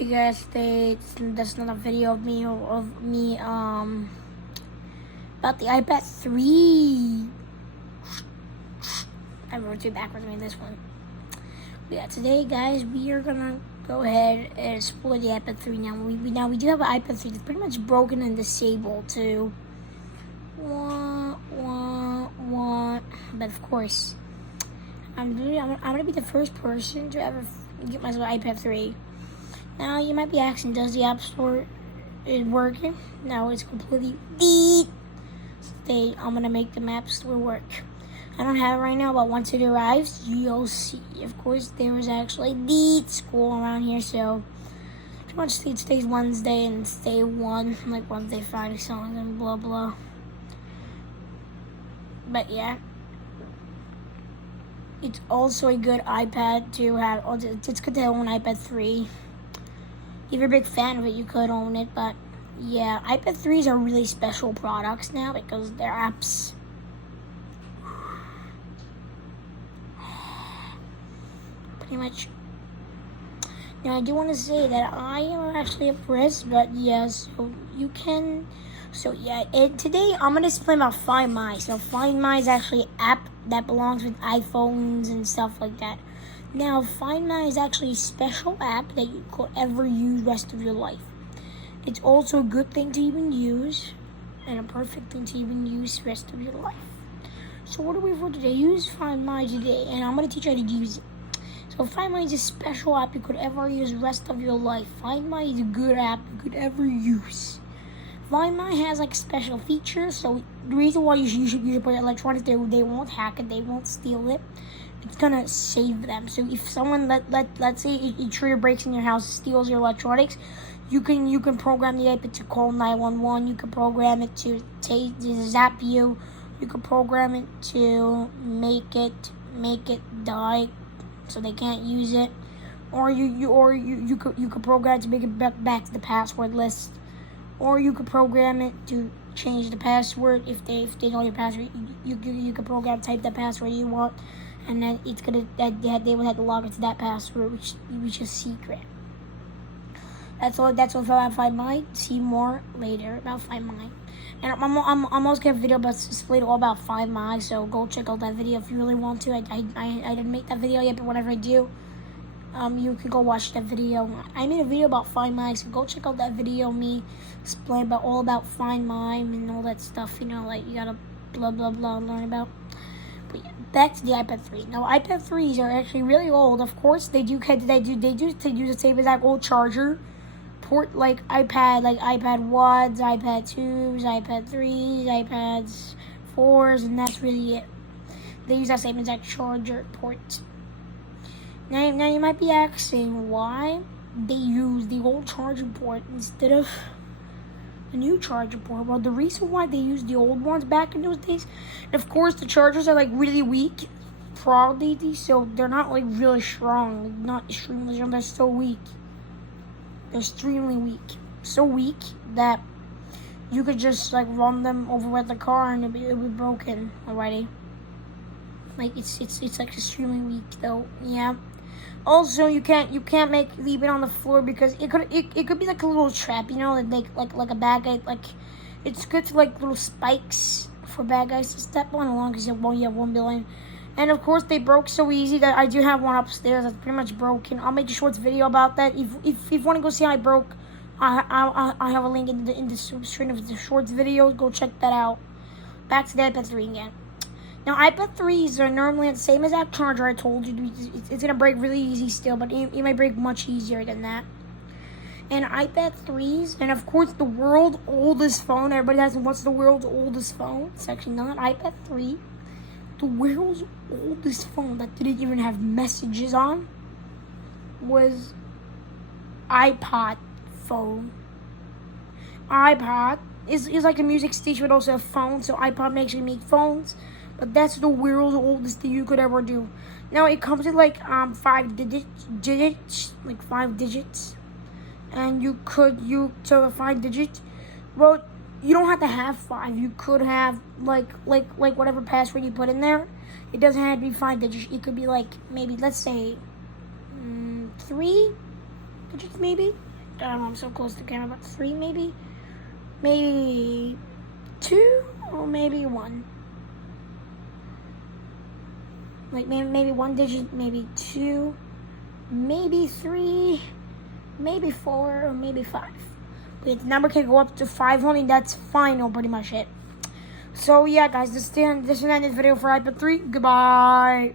Hey guys, today that's another video of me about the iPad 3. I wrote it backwards. I mean this one. But yeah, today guys, we are gonna go ahead and explore the iPad 3. Now we do have an iPad 3 that's pretty much broken and disabled too. But of course, I'm gonna be the first person to ever get myself an iPad 3. Now you might be asking, does the App Store is working? No, it's completely dead. I'm gonna make the App Store work. I don't have it right now, but once it arrives, you'll see. Of course, there was actually dead school around here, so pretty much today's Wednesday and it's day 1, like Wednesday, Friday, songs and blah blah. But yeah, it's also a good iPad to have. It's good to own an iPad 3. If you're a big fan of it, you could own it, but yeah, iPad 3s are really special products now because their apps pretty much. Now I do want to say that I am actually impressed, but yeah, so you can. So yeah, today I'm gonna explain about Find My. So Find My is actually an app that belongs with iPhones and stuff like that. Now, Find My is actually a special app that you could ever use rest of your life. It's also a good thing to even use, and a perfect thing to even use rest of your life. So what are we for today? Use Find My today, and I'm going to teach you how to use it. So Find My is a special app you could ever use rest of your life. Find My is a good app you could ever use. Find My has like special features, so the reason why you should put electronics there, they won't hack it, they won't steal it. It's gonna save them. So if someone let's say a intruder breaks in your house, steals your electronics, you can program the iPad to call 911. You can program it to zap you. You can program it to make it die, so they can't use it. Or you could program it to make it back to the password list. Or you could program it to change the password if they know your password. You could program type the password you want. And then it's gonna they will have to log into that password, which is secret. That's all about Find My. See more later about Find My. And I'm also gonna have a video about explain all about Find My. So go check out that video if you really want to. I didn't make that video yet, but whenever I do, you can go watch that video. I made a video about Find My, so go check out that video. Me explain all about Find My and all that stuff. You know, like you gotta blah blah blah learn about. But yeah, back to the iPad 3. Now, iPad 3s are actually really old. Of course, they do use the same exact old charger port like iPad 1s, iPad 2s, iPad 3s, iPads 4s, and that's really it. They use that same exact charger port. Now you might be asking why they use the old charging port instead of the new charger port. Well, the reason why they use the old ones back in those days, of course, the chargers are like really weak, probably, so they're not like really strong, not extremely strong. They're so weak. They're extremely weak, so weak that you could just like run them over with the car and it'd be broken already. Like it's like extremely weak though. Yeah. Also, you can't leave it on the floor because it could be like a little trap, you know, like a bad guy. Like it's good to like little spikes for bad guys to step on, along because you have 1 billion. And of course, they broke so easy that I do have one upstairs that's pretty much broken. I'll make a short video about that. If you want to go see how I broke, I have a link in the description of the shorts video. Go check that out. Back to the iPad 3 again. Now, iPad 3s are normally the same as that charger I told you. It's going to break really easy still, but it might break much easier than that. And iPad 3s, and of course, the world's oldest phone. Everybody asks, what's the world's oldest phone? It's actually not iPad 3. The world's oldest phone that didn't even have messages on was iPod phone. iPod is like a music station, but also a phone, so iPod makes you make phones. But that's the world's oldest thing you could ever do. Now it comes in like 5 digits, like 5 digits, and so a 5 digit. Well, you don't have to have 5. You could have like whatever password you put in there. It doesn't have to be 5 digits. It could be like maybe let's say 3 digits maybe. I don't know, I'm so close to the camera, but 3 maybe? Maybe 2 or maybe 1. Like maybe 1 digit, maybe 2, maybe 3, maybe 4, or maybe 5. But the number can go up to 5 only, that's final, pretty much it. So yeah, guys, this will end this video for iPad 3. Goodbye.